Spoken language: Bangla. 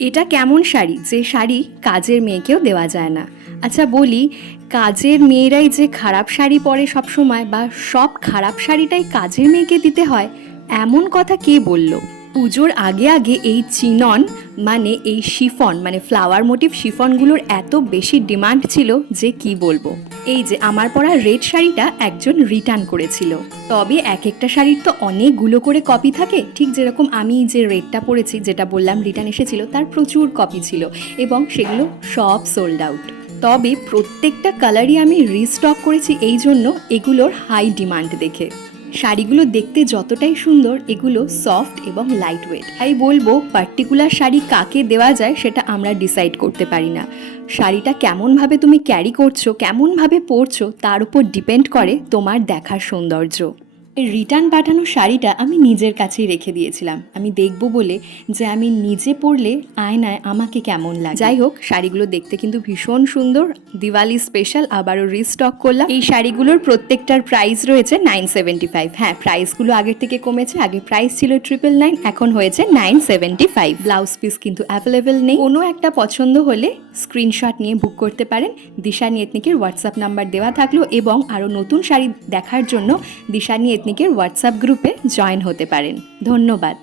এটা কেমন শাড়ি যে শাড়ি কাজের মেয়েকেও দেওয়া যায় না? আচ্ছা বলি, কাজের মেয়েরাই যে খারাপ শাড়ি পরে সব সময়, বা সব খারাপ শাড়িটাই কাজের মেয়েকে দিতে হয়, এমন কথা কে বলল? পুজোর আগে আগে এই চিনন মানে এই শিফন মানে ফ্লাওয়ার মোটিভ শিফনগুলোর এত বেশি ডিমান্ড ছিল যে কি বলবো। এই যে আমার পরা রেড শাড়িটা একজন রিটার্ন করেছিল। তবে এক একটা শাড়ির তো অনেকগুলো করে কপি থাকে, ঠিক যেরকম আমি যে রেডটা পরেছি যেটা বললাম রিটার্ন এসেছিল তার প্রচুর কপি ছিল এবং সেগুলো সব সোল্ড আউট। তবে প্রত্যেকটা কালারই আমি রিস্টক করেছি এই জন্য, এগুলোর হাই ডিমান্ড দেখে। শাড়িগুলো দেখতে যতটাই সুন্দর, এগুলো সফট এবং লাইট ওয়েট। তাই বলবো পার্টিকুলার শাড়ি কাকে দেওয়া যায় সেটা আমরা ডিসাইড করতে পারি না। শাড়িটা কেমনভাবে তুমি ক্যারি করছো, কেমনভাবে পরছো, তার উপর ডিপেন্ড করে তোমার দেখার সৌন্দর্য। এই রিটার্ন পাঠানো শাড়িটা আমি নিজের কাছেই রেখে দিয়েছিলাম, আমি দেখব বলে যে আমি নিজে পরলে আয়নায় আমাকে কেমন লাগে। যাই হোক, শাড়িগুলো দেখতে কিন্তু ভীষণ সুন্দর। দিওয়ালি স্পেশাল আবারও রিস্টক করলাম। এই শাড়িগুলোর প্রত্যেকটার প্রাইস রয়েছে 975। হ্যাঁ, প্রাইসগুলো আগের থেকে কমেছে। আগে প্রাইস ছিল 999, এখন হয়েছে 975। ব্লাউজ পিস কিন্তু অ্যাভেলেবেল নেই। কোনো একটা পছন্দ হলে স্ক্রিনশট নিয়ে বুক করতে পারেন। দিশানি এথনিকের হোয়াটসঅ্যাপ নাম্বার দেওয়া থাকলো, এবং আরও নতুন শাড়ি দেখার জন্য দিশানি এথনিকের হোয়াটসঅ্যাপ গ্রুপে জয়েন হতে পারেন। ধন্যবাদ।